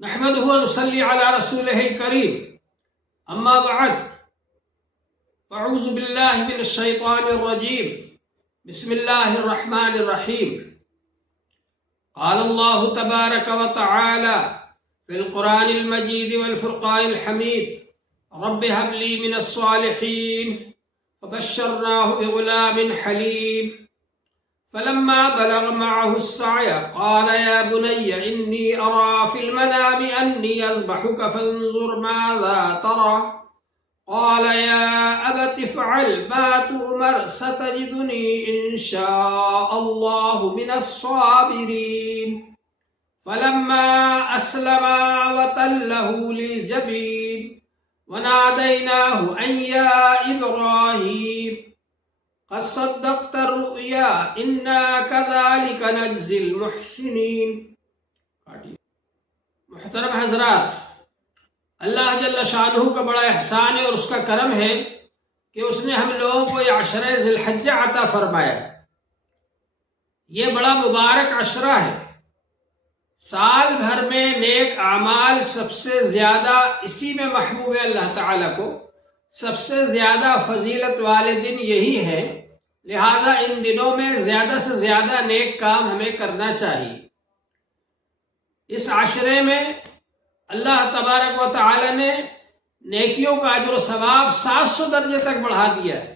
نحمده ونصلي على رسوله الكريم أما بعد فأعوذ بالله من الشيطان الرجيم بسم الله الرحمن الرحيم قال الله تبارك وتعالى في القرآن المجيد والفرقان الحميد رب هب لي من الصالحين فبشرناه بغلام حليم فلما بلغ معه السعي قال يا بني إني أرى في المنام أني أذبحك فانظر ماذا ترى قال يا أبت افعل ما تؤمر ستجدني إن شاء الله من الصابرين فلما أسلما وتله للجبين وناديناه أن يا إبراهيم قد صدقت الرؤيا إنا كذلك نجزي المحسنين۔ محترم حضرات، اللہ جل شانہ کا بڑا احسان ہے اور اس کا کرم ہے کہ اس نے ہم لوگوں کو یہ عشرہ ذی الحجہ عطا فرمایا ہے۔ یہ بڑا مبارک عشرہ ہے۔ سال بھر میں نیک اعمال سب سے زیادہ اسی میں محبوب ہے اللہ تعالیٰ کو، سب سے زیادہ فضیلت والے دن یہی ہے، لہذا ان دنوں میں زیادہ سے زیادہ نیک کام ہمیں کرنا چاہیے۔ اس عشرے میں اللہ تبارک و تعالی نے نیکیوں کا اجر و ثواب 700 درجے تک بڑھا دیا ہے۔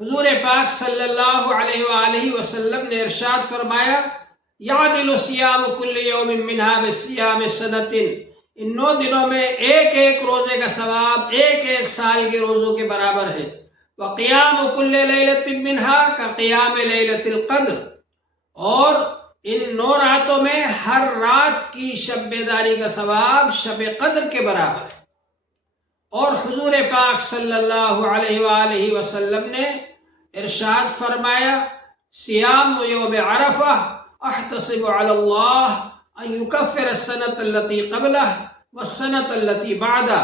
حضور پاک صلی اللہ علیہ وآلہ وسلم نے ارشاد فرمایا یعدل صیام کل یوم منہا بصیام سنۃ، ان 9 دنوں میں ایک ایک روزے کا ثواب ایک ایک سال کے روزوں کے برابر ہے۔ وقیام کل لیلۃ منہا کا قیام لیلۃ القدر، اور ان 9 راتوں میں ہر رات کی شب بیداری کا ثواب شب قدر کے برابر ہے۔ اور حضور پاک صلی اللہ علیہ وآلہ وسلم نے ارشاد فرمایا صیام یوم عرفہ احتسب علی اللہ ان یکفر السنۃ التی قبلہ والسنۃ التی بعدہ۔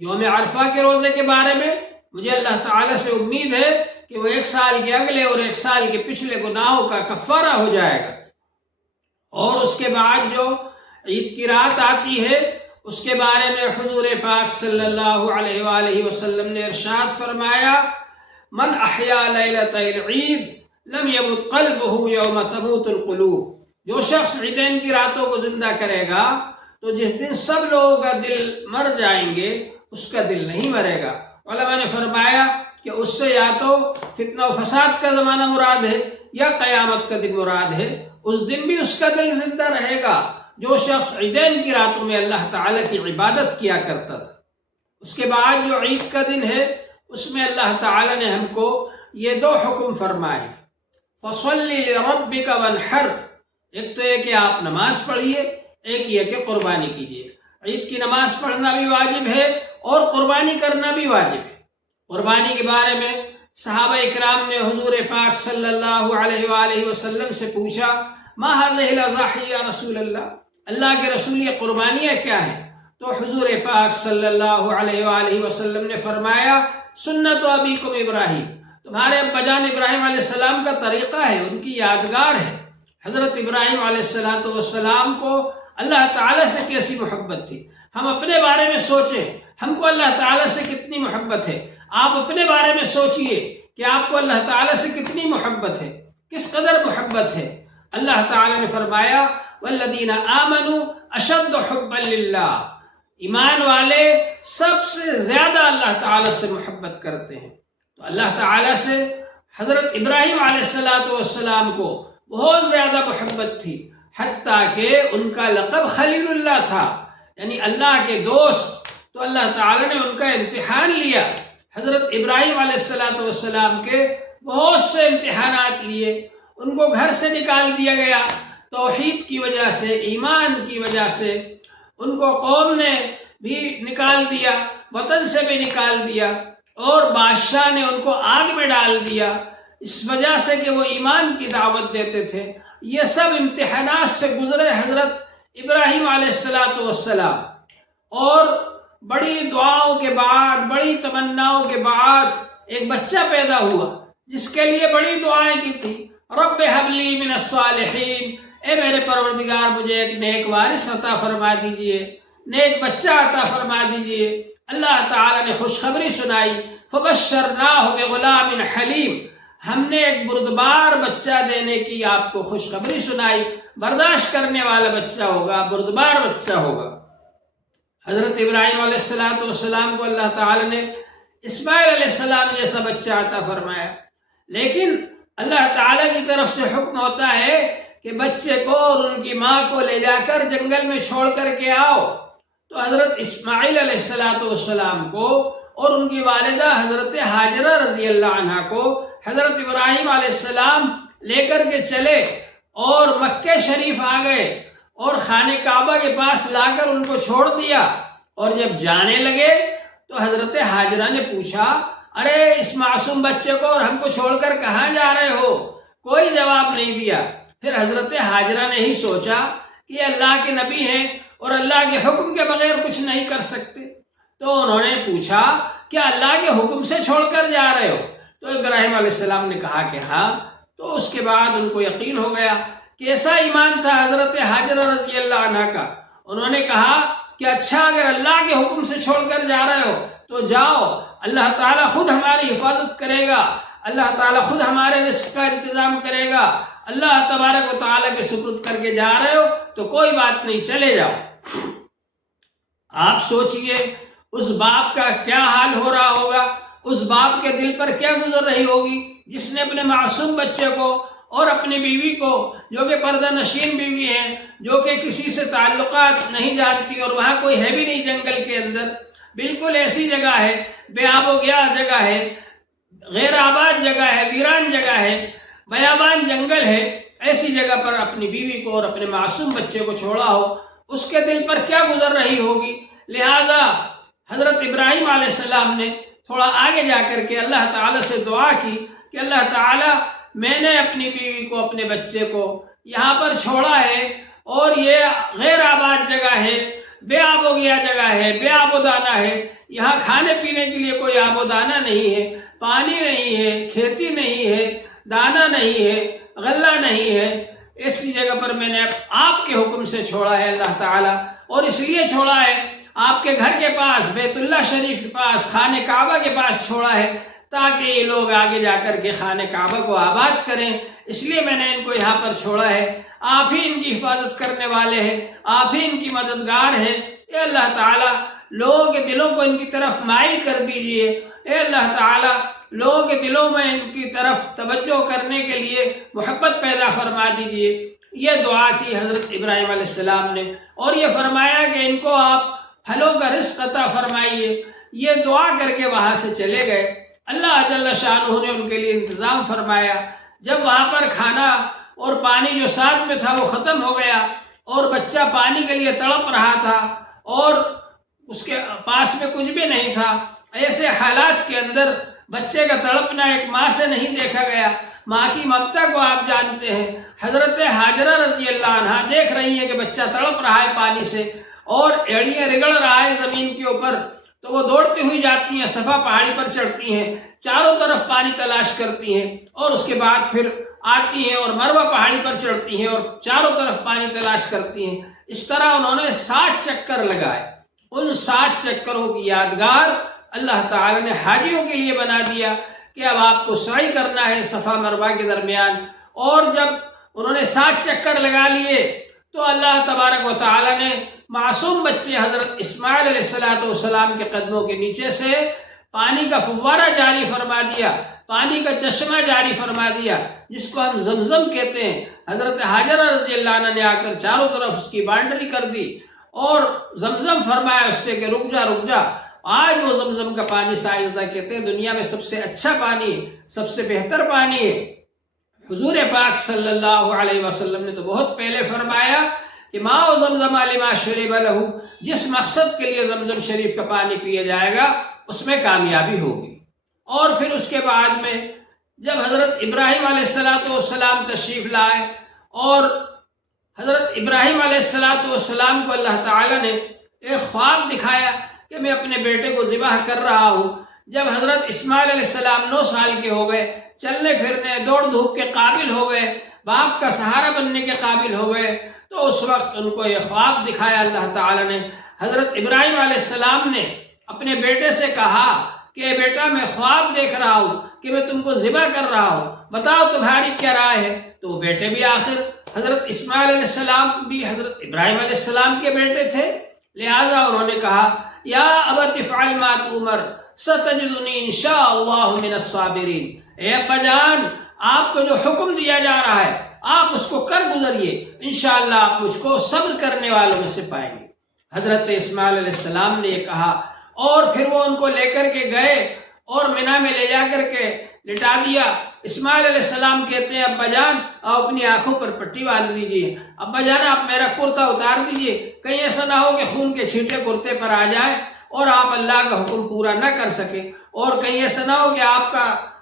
یوم عرفہ کے روزے کے بارے میں مجھے اللہ تعالیٰ سے امید ہے کہ وہ 1 سال کے اگلے اور 1 سال کے پچھلے گناہوں کا کفارہ ہو جائے گا۔ اور اس کے بعد جو عید کی رات آتی ہے اس کے بارے میں حضور پاک صلی اللہ علیہ وآلہ وسلم نے ارشاد فرمایا من احیا لیلۃ العید لم یمت قلبہ یوم تموت القلوب، جو شخص عیدین کی راتوں کو زندہ کرے گا تو جس دن سب لوگوں کا دل مر جائیں گے اس کا دل نہیں مرے گا۔ علماء نے فرمایا کہ اس سے یا تو فتنہ و فساد کا زمانہ مراد ہے یا قیامت کا دن مراد ہے، اس دن بھی اس کا دل زندہ رہے گا جو شخص عیدین کی راتوں میں اللہ تعالیٰ کی عبادت کیا کرتا تھا۔ اس کے بعد جو عید کا دن ہے اس میں اللہ تعالیٰ نے ہم کو یہ 2 حکم فرمائے، فَصَلِّ لِرَبِّكَ وَانْحَرْ، ایک تو یہ کہ آپ نماز پڑھیے، ایک یہ کہ قربانی کیجیے۔ عید کی نماز پڑھنا بھی واجب ہے اور قربانی کرنا بھی واجب ہے۔ قربانی کے بارے میں صحابہ اکرام نے حضور پاک صلی اللہ علیہ وآلہ وسلم سے پوچھا ما هذه الاضاحی یا رسول اللہ، اللہ کے رسول یہ قربانیاں کیا ہیں؟ تو حضور پاک صلی اللہ علیہ وآلہ وسلم نے فرمایا سنت ابیکم ابراہیم، تمہارے ابا جان ابراہیم علیہ السلام کا طریقہ ہے، ان کی یادگار ہے۔ حضرت ابراہیم علیہ السلام کو اللہ تعالیٰ سے کیسی محبت تھی، ہم اپنے بارے میں سوچیں ہم کو اللہ تعالیٰ سے کتنی محبت ہے۔ آپ اپنے بارے میں سوچئے کہ آپ کو اللہ تعالیٰ سے کتنی محبت ہے، کس قدر محبت ہے۔ اللہ تعالیٰ نے فرمایا والذین آمنوا اشد حبا للہ، ایمان والے سب سے زیادہ اللہ تعالیٰ سے محبت کرتے ہیں۔ تو اللہ تعالیٰ سے حضرت ابراہیم علیہ السلام کو بہت زیادہ محبت تھی، حتیٰ کہ ان کا لقب خلیل اللہ تھا، یعنی اللہ کے دوست۔ تو اللہ تعالیٰ نے ان کا امتحان لیا، حضرت ابراہیم علیہ السلام کے بہت سے امتحانات لیے، ان کو گھر سے نکال دیا گیا توحید کی وجہ سے، ایمان کی وجہ سے، ان کو قوم نے بھی نکال دیا، وطن سے بھی نکال دیا، اور بادشاہ نے ان کو آگ میں ڈال دیا اس وجہ سے کہ وہ ایمان کی دعوت دیتے تھے۔ یہ سب امتحانات سے گزرے حضرت ابراہیم علیہ السلام، اور بڑی دعاؤں کے بعد، بڑی تمناؤں کے بعد ایک بچہ پیدا ہوا جس کے لیے بڑی دعائیں کی تھی، رب ہب لی من الصالحین، اے میرے پروردگار مجھے ایک نیک وارث عطا فرما دیجئے، نیک بچہ عطا فرما دیجئے۔ اللہ تعالیٰ نے خوشخبری سنائی، فبشرناہ بغلام حلیم، ہم نے ایک بردبار بچہ دینے کی آپ کو خوشخبری سنائی، برداشت کرنے والا بچہ ہوگا، بردبار بچہ ہوگا۔ حضرت ابراہیم علیہ السلام کو اللہ تعالیٰ نے اسماعیل علیہ السلام جیسا بچہ عطا فرمایا، لیکن اللہ تعالیٰ کی طرف سے حکم ہوتا ہے کہ بچے کو اور ان کی ماں کو لے جا کر جنگل میں چھوڑ کر کے آؤ۔ تو حضرت اسماعیل علیہ السلام کو اور ان کی والدہ حضرت ہاجرہ رضی اللہ عنہ کو حضرت ابراہیم علیہ السلام لے کر کے چلے اور مکہ شریف آ گئے اور خانہ کعبہ کے پاس لا کر ان کو چھوڑ دیا۔ اور جب جانے لگے تو حضرت ہاجرہ نے پوچھا، ارے اس معصوم بچے کو اور ہم کو چھوڑ کر کہاں جا رہے ہو؟ کوئی جواب نہیں دیا۔ پھر حضرت ہاجرہ نے ہی سوچا کہ یہ اللہ کے نبی ہیں اور اللہ کے حکم کے بغیر کچھ نہیں کر سکتے، تو انہوں نے پوچھا کیا اللہ کے حکم سے چھوڑ کر جا رہے ہو؟ تو ابراہیم علیہ السلام نے کہا کہ ہاں۔ تو اس کے بعد ان کو یقین ہو گیا کہ ایسا ایمان تھا حضرت ہاجرہ رضی اللہ عنہ کا۔ انہوں نے کہا کہ اچھا اگر اللہ کے حکم سے چھوڑ کر جا رہے ہو تو جاؤ، اللہ تعالیٰ خود ہماری حفاظت کرے گا، اللہ تعالیٰ خود ہمارے رزق کا انتظام کرے گا، اللہ تبارک و تعالیٰ کے سپرد کر کے جا رہے ہو تو کوئی بات نہیں، چلے جاؤ۔ آپ سوچئے اس باپ کا کیا حال ہو رہا ہوگا، اس باپ کے دل پر کیا گزر رہی ہوگی جس نے اپنے معصوم بچے کو اور اپنی بیوی کو، جو کہ پردہ نشین بیوی ہیں، جو کہ کسی سے تعلقات نہیں جانتی اور وہاں کوئی ہے بھی نہیں جنگل کے اندر، بالکل ایسی جگہ ہے، بے آب و گیا جگہ ہے، غیر آباد جگہ ہے، ویران جگہ ہے، بیابان جنگل ہے، ایسی جگہ پر اپنی بیوی کو اور اپنے معصوم بچے کو چھوڑا ہو، اس کے دل پر کیا گزر رہی ہوگی۔ لہٰذا حضرت ابراہیم علیہ السلام نے تھوڑا آگے جا کر کے اللہ تعالیٰ سے دعا کی کہ اللہ تعالیٰ میں نے اپنی بیوی کو، اپنے بچے کو یہاں پر چھوڑا ہے اور یہ غیر آباد جگہ ہے، بے آب و گیا جگہ ہے، بے آب و دانہ ہے، یہاں کھانے پینے کے لیے کوئی آب و دانہ نہیں ہے، پانی نہیں ہے، کھیتی نہیں ہے، دانہ نہیں ہے، غلہ نہیں ہے، ایسی جگہ پر میں نے آپ کے حکم سے چھوڑا ہے اللہ تعالیٰ، اور اس لیے چھوڑا ہے آپ کے گھر کے پاس، بیت اللہ شریف کے پاس، خانہ کعبہ کے پاس چھوڑا ہے تاکہ یہ لوگ آگے جا کر کے خانہ کعبہ کو آباد کریں، اس لیے میں نے ان کو یہاں پر چھوڑا ہے۔ آپ ہی ان کی حفاظت کرنے والے ہیں، آپ ہی ان کی مددگار ہیں۔ اے اللہ تعالیٰ لوگوں کے دلوں کو ان کی طرف مائل کر دیجئے، اے اللہ تعالیٰ لوگوں کے دلوں میں ان کی طرف توجہ کرنے کے لیے محبت پیدا فرما دیجئے۔ یہ دعا کی حضرت ابراہیم علیہ السلام نے، اور یہ فرمایا کہ ان کو آپ پھلوں کا رزق عطا فرمائیے۔ یہ دعا کر کے وہاں سے چلے گئے۔ اللہ جل شانہ نے ان کے لیے انتظام فرمایا۔ جب وہاں پر کھانا اور پانی جو ساتھ میں تھا وہ ختم ہو گیا اور بچہ پانی کے لیے تڑپ رہا تھا اور اس کے پاس میں کچھ بھی نہیں تھا، ایسے حالات کے اندر بچے کا تڑپنا ایک ماں سے نہیں دیکھا گیا۔ ماں کی ممتا کو آپ جانتے ہیں۔ حضرت ہاجرہ رضی اللہ عنہ دیکھ رہی ہے کہ بچہ تڑپ رہا ہے پانی سے اور ایڑیاں رگڑ رہا ہے زمین کے اوپر، تو وہ دوڑتی ہوئی جاتی ہیں، صفا پہاڑی پر چڑھتی ہیں، چاروں طرف پانی تلاش کرتی ہیں، اور اس کے بعد پھر آتی ہیں اور مروہ پہاڑی پر چڑھتی ہیں اور چاروں طرف پانی تلاش کرتی ہیں۔ اس طرح انہوں نے 7 چکر لگائے۔ ان 7 چکروں کی یادگار اللہ تعالیٰ نے حاجیوں کے لیے بنا دیا کہ اب آپ کو سعی کرنا ہے صفا مروہ کے درمیان۔ اور جب انہوں نے 7 چکر لگا لیے تو اللہ تبارک و تعالیٰ نے معصوم بچے حضرت اسماعیل علیہ السلام کے قدموں کے نیچے سے پانی کا فوارہ جاری فرما دیا، پانی کا چشمہ جاری فرما دیا، جس کو ہم زمزم کہتے ہیں۔ حضرت ہاجرہ رضی اللہ عنہ نے آ کر چاروں طرف اس کی بانڈری کر دی اور زمزم فرمایا اس سے کہ رک جا رک جا۔ آج وہ زمزم کا پانی سائنسداں کہتے ہیں دنیا میں سب سے اچھا پانی ہے، سب سے بہتر پانی ہے۔ حضور پاک صلی اللہ علیہ وسلم نے تو بہت پہلے فرمایا کہ ماء زمزم لما شرب لہ، جس مقصد کے لیے زمزم شریف کا پانی پیا جائے گا اس میں کامیابی ہوگی۔ اور پھر اس کے بعد میں جب حضرت ابراہیم علیہ السلام تشریف لائے اور حضرت ابراہیم علیہ السلام کو اللہ تعالیٰ نے ایک خواب دکھایا کہ میں اپنے بیٹے کو ذبح کر رہا ہوں۔ جب حضرت اسماعیل علیہ السلام 9 سال کے ہو گئے، چلنے پھرنے دوڑ دھوپ کے قابل ہو گئے، باپ کا سہارا بننے کے قابل ہو گئے، تو اس وقت ان کو یہ خواب دکھایا اللہ تعالیٰ نے۔ حضرت ابراہیم علیہ السلام نے اپنے بیٹے سے کہا کہ بیٹا میں خواب دیکھ رہا ہوں کہ میں تم کو ذبح کر رہا ہوں، بتاؤ تمہاری کیا رائے ہے؟ تو بیٹے بھی آخر حضرت اسماعیل علیہ السلام بھی حضرت ابراہیم علیہ السلام کے بیٹے تھے، لہٰذا انہوں نے کہا یا ابت افعل ما تؤمر ستجدنی انشاء اللہ من الصابرین، اے ابا جان آپ کو جو حکم دیا جا رہا ہے آپ اس کو کر گزریے، انشاءاللہ آپ مجھ کو صبر کرنے والوں میں سے پائیں گے۔ حضرت اسماعیل علیہ السلام نے یہ کہا اور پھر وہ ان کو لے کر کے گئے اور مینا میں لے جا کر کے لٹا دیا۔ اسماعیل علیہ السلام کہتے ہیں ابا جان آپ اپنی آنکھوں پر پٹی باندھ لیجیے، ابا جان آپ میرا کرتا اتار دیجیے، کہیں ایسا نہ ہو کہ خون کے چھینٹے کرتے پر آ جائیں اور آپ اللہ کا حکم پورا نہ کر سکیں، اور کہیں ایسا نہ ہو کہ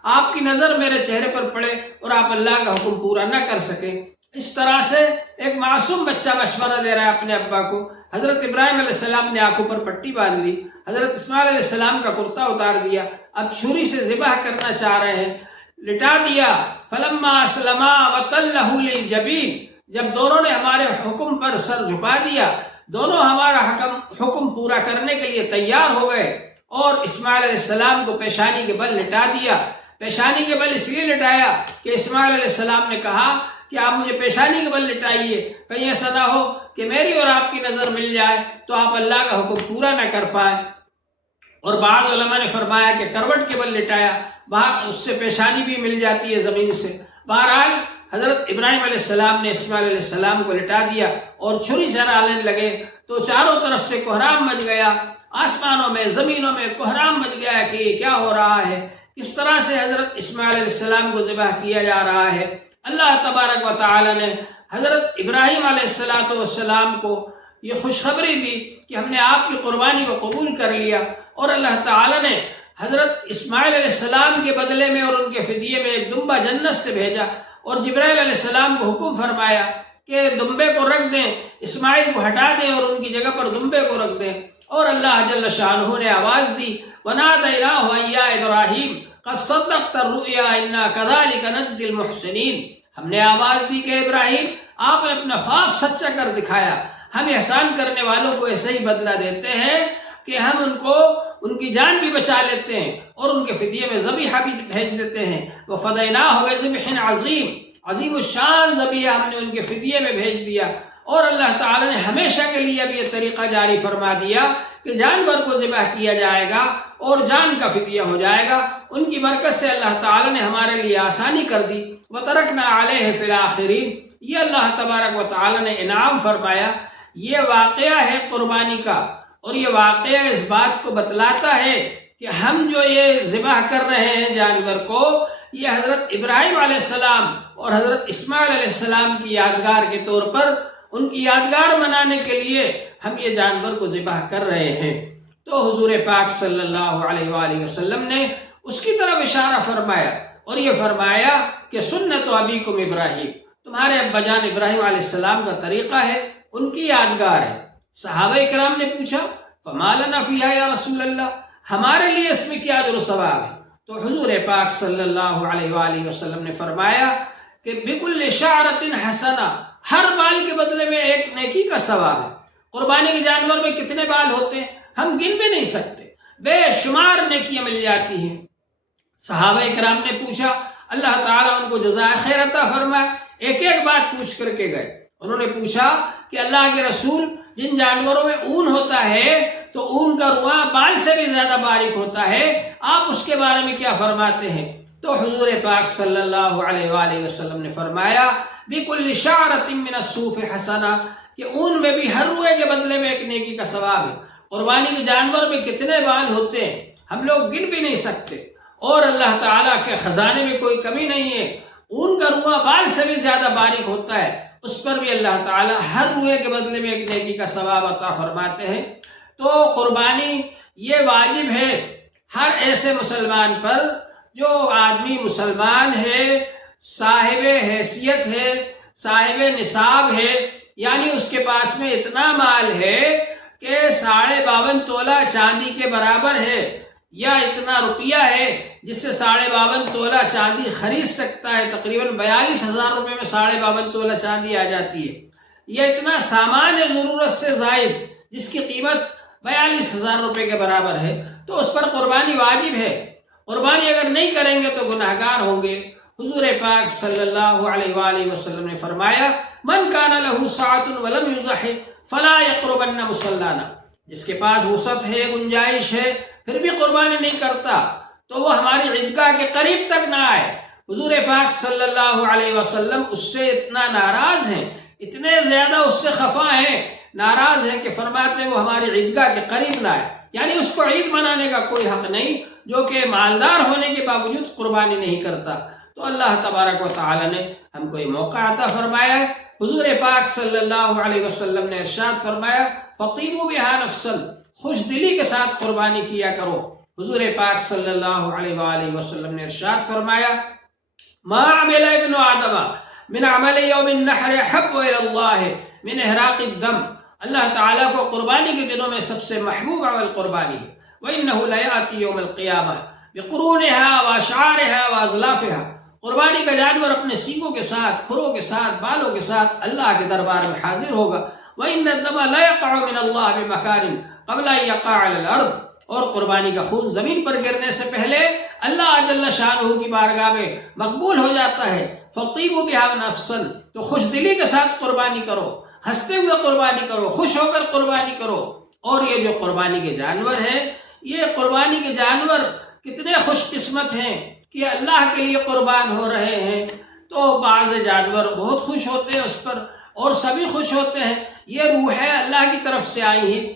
آپ کی نظر میرے چہرے پر پڑے اور آپ اللہ کا حکم پورا نہ کر سکیں۔ اس طرح سے ایک معصوم بچہ مشورہ دے رہا ہے اپنے ابا کو۔ حضرت ابراہیم علیہ السلام نے آنکھوں پر پٹی باندھ لی، حضرت اسماعیل علیہ السلام کا کرتا اتار دیا، اب چھری سے ذبح کرنا چاہ رہے ہیں، لٹا دیا۔ فلما اسلما وتلہ للجبین، جب دونوں نے ہمارے حکم پر سر جھکا دیا، دونوں ہمارا حکم پورا کرنے کے لیے تیار ہو گئے، اور اسماعیل علیہ السلام کو پیشانی کے بل لٹا دیا۔ پیشانی کے بل اس لیے لٹایا کہ اسماعیل علیہ السلام نے کہا کہ آپ مجھے پیشانی کے بل لٹائیے، کہیں ایسا نہ ہو کہ میری اور آپ کی نظر مل جائے تو آپ اللہ کا حکم پورا نہ کر پائے۔ اور بعض علماء نے فرمایا کہ کروٹ کے بل لٹایا، اس سے پیشانی بھی مل جاتی ہے زمین سے۔ بہرحال حضرت ابراہیم علیہ السلام نے اسماعیل علیہ السلام کو لٹا دیا اور چھری چلانے لگے تو چاروں طرف سے کوہرام مچ گیا، آسمانوں میں زمینوں میں کوہرام مچ گیا کہ یہ کیا ہو رہا ہے، کس طرح سے حضرت اسماعیل علیہ السلام کو ذبح کیا جا رہا ہے۔ اللہ تبارک و تعالی نے حضرت ابراہیم علیہ السلام کو یہ خوشخبری دی کہ ہم نے آپ کی قربانی کو قبول کر لیا، اور اللہ تعالی نے حضرت اسماعیل علیہ السلام کے بدلے میں اور ان کے فدیے میں ایک دمبا جنت سے بھیجا، اور جبرائیل علیہ السلام کو حکم فرمایا کہ دمبے کو رکھ دیں، اسماعیل کو ہٹا دیں اور ان کی جگہ پر دمبے کو رکھ دیں، اور اللہ جل شانہ نے آواز دی وَنَادَيْنَاهُ يَا إِبْرَاهِيمُ قَدْ صَدَّقْتَ الرُّؤْيَا إِنَّا كَذَلِكَ نَجْزِي الْمُحْسِنِينَ، ہم نے آواز دی کہ ابراہیم آپ نے اپنا خواب سچا کر دکھایا، ہم احسان کرنے والوں کو ایسے ہی بدلہ دیتے ہیں کہ ہم ان کی جان بھی بچا لیتے ہیں اور ان کے فدیے میں ذبیحہ بھی بھیج دیتے ہیں۔ وَفَدَيْنَاهُ بِذِبْحٍ عَظِيمٍ، عظیم الشان ذبیحہ ہم نے ان کے فدیے میں بھیج دیا۔ اور اللہ تعالیٰ نے ہمیشہ کے لیے اب یہ طریقہ جاری فرما دیا کہ جانور کو ذبح کیا جائے گا اور جان کا فدیہ ہو جائے گا۔ ان کی برکت سے اللہ تعالیٰ نے ہمارے لیے آسانی کر دی۔ وَتَرَكْنَا عَلَيْهِ فِي الْآخِرِينَ، یہ اللہ تبارک و تعالیٰ نے انعام فرمایا۔ یہ واقعہ ہے قربانی کا، اور یہ واقعہ اس بات کو بتلاتا ہے کہ ہم جو یہ ذبح کر رہے ہیں جانور کو، یہ حضرت ابراہیم علیہ السلام اور حضرت اسماعیل علیہ السلام کی یادگار کے طور پر، ان کی یادگار منانے کے لیے ہم یہ جانور کو ذبح کر رہے ہیں۔ تو حضور پاک صلی اللہ علیہ وآلہ وسلم نے اس کی طرف اشارہ فرمایا اور یہ فرمایا کہ سنت ابیکم ابراہیم، تمہارے ابا جان ابراہیم علیہ السلام کا طریقہ ہے، ان کی یادگار ہے۔ صحابہ کرام نے پوچھا فما لنا فیہا یا رسول اللہ، ہمارے لیے اس میں کیا اجر و ثواب ہے؟ تو حضور پاک صلی اللہ علیہ وآلہ وسلم نے فرمایا کہ بکل شعرۃ حسنہ، ہر بال کے بدلے میں ایک نیکی کا ثواب ہے۔ قربانی کے جانور میں کتنے بال ہوتے ہیں ہم گن بھی نہیں سکتے، بے شمار نیکیاں مل جاتی ہیں۔ صحابہ کرام نے پوچھا، اللہ تعالیٰ ان کو جزائے خیر عطا فرمائے، ایک ایک بات پوچھ کر کے گئے۔ انہوں نے پوچھا کہ اللہ کے رسول، جن جانوروں میں اون ہوتا ہے تو اون کا رواں بال سے بھی زیادہ باریک ہوتا ہے، آپ اس کے بارے میں کیا فرماتے ہیں؟ تو حضور پاک صلی اللہ علیہ وآلہ وسلم نے فرمایا بِكُلِّ شَعْرَةٍ مِّنَ الصُّوفِ حَسَنَةٌ، کہ اون میں بھی ہر روئے کے بدلے میں ایک نیکی کا ثواب ہے۔ قربانی کے جانور میں کتنے بال ہوتے ہیں ہم لوگ گن بھی نہیں سکتے، اور اللہ تعالیٰ کے خزانے میں کوئی کمی نہیں ہے، اون کا رواں بال سے بھی زیادہ باریک ہوتا ہے، اس پر بھی اللہ تعالیٰ ہر روئے کے بدلے میں ایک نیکی کا ثواب عطا فرماتے ہیں۔ تو قربانی یہ واجب ہے ہر ایسے مسلمان پر جو آدمی مسلمان ہے، صاحب حیثیت ہے، صاحب نصاب ہے، یعنی اس کے پاس میں اتنا مال ہے کہ 52.5 تولہ چاندی کے برابر ہے، یا اتنا روپیہ ہے جس سے 52.5 تولہ چاندی خرید سکتا ہے، تقریباً 42,000 روپے میں 52.5 تولہ چاندی آ جاتی ہے، یا اتنا سامان ہے ضرورت سے زائد جس کی قیمت 42,000 روپے کے برابر ہے، تو اس پر قربانی واجب ہے۔ قربانی اگر نہیں کریں گے تو گناہگار ہوں گے۔ حضور پاک صلی اللہ علیہ وآلہ وسلم نے فرمایا، من کان لہ سعۃ ولم یضحِ فلا یقربن مصلانا، جس کے پاس وسعت ہے، گنجائش ہے، پھر بھی قربانی نہیں کرتا تو وہ ہماری عیدگاہ کے قریب تک نہ آئے۔ حضور پاک صلی اللہ علیہ وسلم اس سے اتنا ناراض ہیں، اتنے زیادہ اس سے خفا ہیں، ناراض ہیں کہ فرماتے ہیں وہ ہماری عیدگاہ کے قریب نہ آئے، یعنی اس کو عید منانے کا کوئی حق نہیں جو کہ مالدار ہونے کے باوجود قربانی نہیں کرتا۔ تو اللہ تبارک و تعالی نے ہم کو یہ موقع عطا فرمایا ہے۔ حضور پاک صلی اللہ علیہ وسلم نے ارشاد فرمایا، فَقِيمُوا بِهَا نَفْسًا، خوش دلی کے ساتھ قربانی کیا کرو۔ حضور پاک صلی اللہ علیہ وآلہ وسلم نے ارشاد فرمایا، ما عمل ابن آدم من عمل یوم النحر حب الى اللہ من احراق الدم، اللہ تعالیٰ کو قربانی کے دنوں میں سب سے محبوب عمل قربانی ہے۔ وَإِنَّهُ لَيَأْتِي يَوْمَ الْقِيَامَةِ بِقُرُونِهَا وَأَشْعَارِهَا وَأَظْلَافِهَا، قربانی کا جانور اپنے سینگوں کے ساتھ، کھروں کے ساتھ، بالوں کے ساتھ اللہ کے دربار میں حاضر ہوگا۔ وَإِنَّ الدَّمَ لَا يَقَعُ مِنَ اللَّهِ بِمَكَانٍ قَبْلَ أَن يَقَعَ عَلَى الْأَرْضِ، اور قربانی کا خون زمین پر گرنے سے پہلے اللہ جل شانہ کی بارگاہ میں مقبول ہو جاتا ہے۔ فَطِيبُوا بِهَا نَفْسًا، تو خوش دلی کے ساتھ قربانی کرو، ہنستے ہوئے قربانی کرو، خوش ہو کر قربانی کرو۔ اور یہ جو قربانی کے جانور ہیں، یہ قربانی کے جانور کتنے خوش قسمت ہیں کہ اللہ کے لیے قربان ہو رہے ہیں۔ تو بعض جانور بہت خوش ہوتے ہیں اس پر، اور سبھی خوش ہوتے ہیں، یہ روحیں اللہ کی طرف سے آئی ہیں۔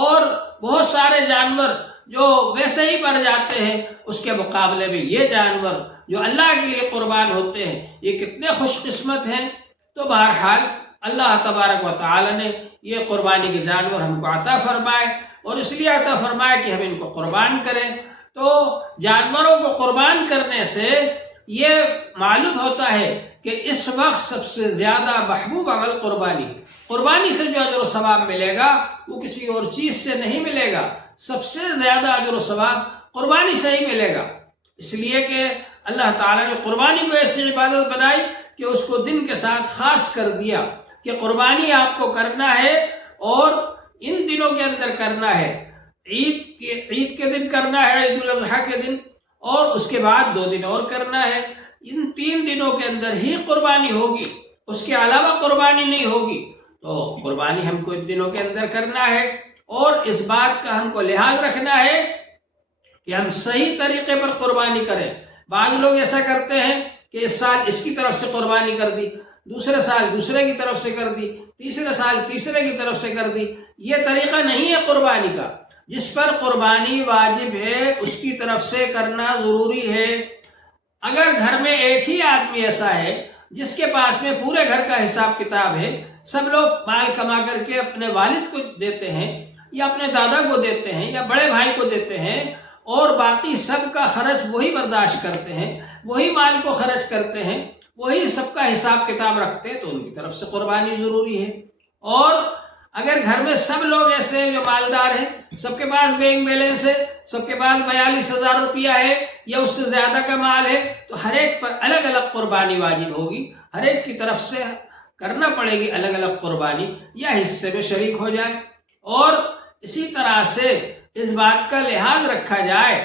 اور بہت سارے جانور جو ویسے ہی مر جاتے ہیں، اس کے مقابلے میں یہ جانور جو اللہ کے لیے قربان ہوتے ہیں، یہ کتنے خوش قسمت ہیں۔ تو بہرحال اللہ تبارک و تعالی نے یہ قربانی کے جانور ہم کو عطا فرمائے، اور اس لیے عطا فرمائے کہ ہم ان کو قربان کریں۔ تو جانوروں کو قربان کرنے سے یہ معلوم ہوتا ہے کہ اس وقت سب سے زیادہ محبوب عمل قربانی ہے۔ قربانی سے جو اجر و ثواب ملے گا وہ کسی اور چیز سے نہیں ملے گا، سب سے زیادہ اجر و ثواب قربانی سے ہی ملے گا، اس لیے کہ اللہ تعالیٰ نے قربانی کو ایسی عبادت بنائی کہ اس کو دن کے ساتھ خاص کر دیا کہ قربانی آپ کو کرنا ہے، اور ان دنوں کے اندر کرنا ہے۔ عید کے دن کرنا ہے، عید الاضحیٰ کے دن، اور اس کے بعد 2 دن اور کرنا ہے۔ ان 3 دنوں کے اندر ہی قربانی ہوگی، اس کے علاوہ قربانی نہیں ہوگی۔ تو قربانی ہم کو ان دنوں کے اندر کرنا ہے، اور اس بات کا ہم کو لحاظ رکھنا ہے کہ ہم صحیح طریقے پر قربانی کریں۔ بعض لوگ ایسا کرتے ہیں کہ اس سال اس کی طرف سے قربانی کر دی، دوسرے سال دوسرے کی طرف سے کر دی، تیسرے سال تیسرے کی طرف سے کر دی۔ یہ طریقہ نہیں ہے قربانی کا۔ جس پر قربانی واجب ہے اس کی طرف سے کرنا ضروری ہے۔ اگر گھر میں ایک ہی آدمی ایسا ہے جس کے پاس میں پورے گھر کا حساب کتاب ہے، سب لوگ مال کما کر کے اپنے والد کو دیتے ہیں، یا اپنے دادا کو دیتے ہیں، یا بڑے بھائی کو دیتے ہیں، اور باقی سب کا خرچ وہی برداشت کرتے ہیں، وہی مال کو خرچ کرتے ہیں، وہی سب کا حساب کتاب رکھتے ہیں، تو ان کی طرف سے قربانی ضروری ہے۔ اور اگر گھر میں سب لوگ ایسے ہیں جو مالدار ہیں، سب کے پاس بینک بیلنس ہے، سب کے پاس 42,000 روپیہ ہے یا اس سے زیادہ کا مال ہے، تو ہر ایک پر الگ الگ قربانی واجب ہوگی، ہر ایک کی طرف سے کرنا پڑے گی الگ الگ قربانی، یا حصے میں شریک ہو جائے۔ اور اسی طرح سے اس بات کا لحاظ رکھا جائے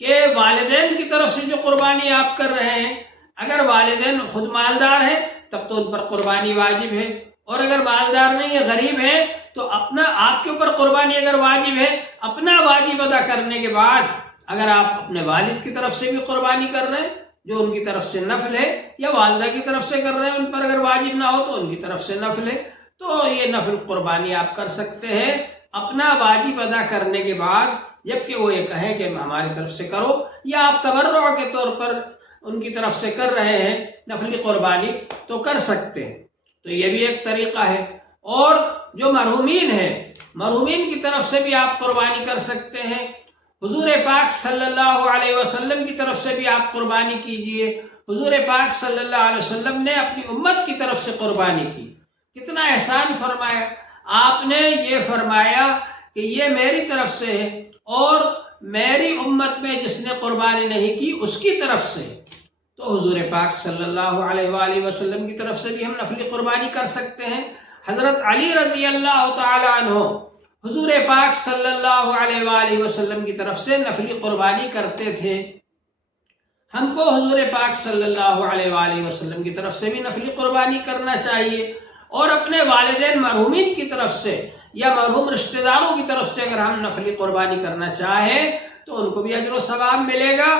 کہ والدین کی طرف سے جو قربانی آپ کر رہے ہیں، اگر والدین خود مالدار ہیں تب تو ان پر قربانی واجب ہے، اور اگر مالدار نہیں ہے، غریب ہے، تو اپنا آپ کے اوپر قربانی اگر واجب ہے، اپنا واجب ادا کرنے کے بعد اگر آپ اپنے والد کی طرف سے بھی قربانی کر رہے ہیں جو ان کی طرف سے نفل ہے، یا والدہ کی طرف سے کر رہے ہیں ان پر اگر واجب نہ ہو تو ان کی طرف سے نفل ہے، تو یہ نفل قربانی آپ کر سکتے ہیں اپنا واجب ادا کرنے کے بعد، جبکہ وہ یہ کہیں کہ ہماری طرف سے کرو، یا آپ تبرع کے طور پر ان کی طرف سے کر رہے ہیں نفلی قربانی تو کر سکتے ہیں۔ تو یہ بھی ایک طریقہ ہے۔ اور جو مرحومین ہیں، مرحومین کی طرف سے بھی آپ قربانی کر سکتے ہیں۔ حضور پاک صلی اللہ علیہ وسلم کی طرف سے بھی آپ قربانی کیجئے۔ حضور پاک صلی اللہ علیہ وسلم نے اپنی امت کی طرف سے قربانی کی، کتنا احسان فرمایا۔ آپ نے یہ فرمایا کہ یہ میری طرف سے ہے، اور میری امت میں جس نے قربانی نہیں کی اس کی طرف سے، تو حضور پاک صلی اللہ علیہ وآلہ وسلم کی طرف سے بھی ہم نفلی قربانی کر سکتے ہیں۔ حضرت علی رضی اللہ تعالی عنہ حضور پاک صلی اللہ علیہ وآلہ وسلم کی طرف سے نفلی قربانی کرتے تھے، ہم کو حضور پاک صلی اللہ علیہ وآلہ وسلم کی طرف سے بھی نفلی قربانی کرنا چاہیے، اور اپنے والدین مرحومین کی طرف سے یا مرحوم رشتہ داروں کی طرف سے اگر ہم نفلی قربانی کرنا چاہیں تو ان کو بھی اجر و ثواب ملے گا،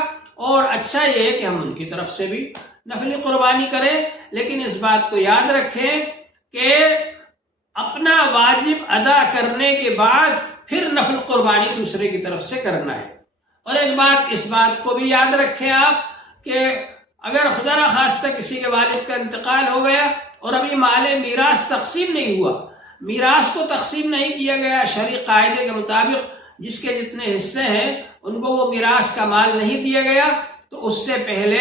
اور اچھا یہ ہے کہ ہم ان کی طرف سے بھی نفلی قربانی کریں، لیکن اس بات کو یاد رکھیں کہ اپنا واجب ادا کرنے کے بعد پھر نفل قربانی دوسرے کی طرف سے کرنا ہے۔ اور ایک بات اس بات کو بھی یاد رکھیں آپ کہ اگر خدا نخواستہ کسی کے والد کا انتقال ہو گیا اور ابھی مال میراث تقسیم نہیں ہوا، میراث کو تقسیم نہیں کیا گیا شرعی قاعدے کے مطابق، جس کے جتنے حصے ہیں ان کو وہ میراث کا مال نہیں دیا گیا، تو اس سے پہلے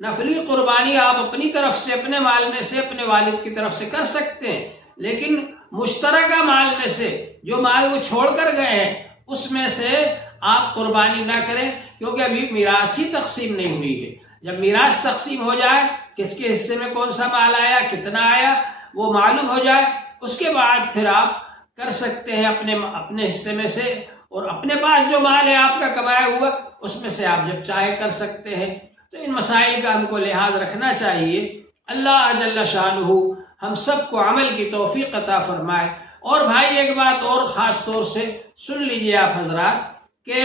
نفلی قربانی آپ اپنی طرف سے، اپنے مال میں سے، اپنے والد کی طرف سے کر سکتے ہیں، لیکن مشترکہ مال میں سے جو مال وہ چھوڑ کر گئے ہیں اس میں سے آپ قربانی نہ کریں، کیونکہ ابھی میراث ہی تقسیم نہیں ہوئی ہے۔ جب میراث تقسیم ہو جائے، کس کے حصے میں کون سا مال آیا، کتنا آیا، وہ معلوم ہو جائے، اس کے بعد پھر آپ کر سکتے ہیں اپنے حصے میں سے، اور اپنے پاس جو مال ہے آپ کا کمایا ہوا اس میں سے آپ جب چاہے کر سکتے ہیں۔ تو ان مسائل کا ہم کو لحاظ رکھنا چاہیے۔ اللہ جل شانہ ہم سب کو عمل کی توفیق عطا فرمائے۔ اور بھائی ایک بات اور خاص طور سے سن لیجئے آپ حضرات کہ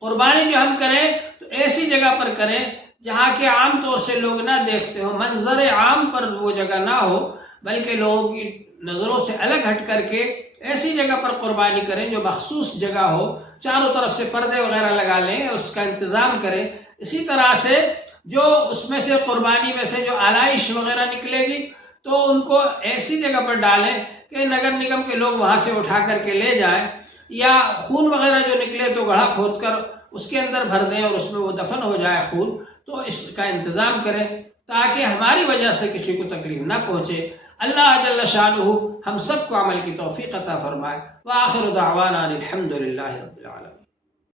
قربانی جو ہم کریں تو ایسی جگہ پر کریں جہاں کہ عام طور سے لوگ نہ دیکھتے ہوں، منظر عام پر وہ جگہ نہ ہو، بلکہ لوگوں کی نظروں سے الگ ہٹ کر کے ایسی جگہ پر قربانی کریں جو مخصوص جگہ ہو، چاروں طرف سے پردے وغیرہ لگا لیں، اس کا انتظام کریں۔ اسی طرح سے جو اس میں سے قربانی میں سے جو آلائش وغیرہ نکلے گی تو ان کو ایسی جگہ پر ڈالیں کہ نگر نگم کے لوگ وہاں سے اٹھا کر کے لے جائیں، یا خون وغیرہ جو نکلے تو گڑھا کھود کر اس کے اندر بھر دیں اور اس میں وہ دفن ہو جائے خون، تو اس کا انتظام کریں تاکہ ہماری وجہ سے کسی کو تکلیف نہ پہنچے۔ اللہ جل شانہ ہم سب کو عمل کی توفیق عطا فرمائے۔ وآخر دعوانا الحمد للہ رب العالمین۔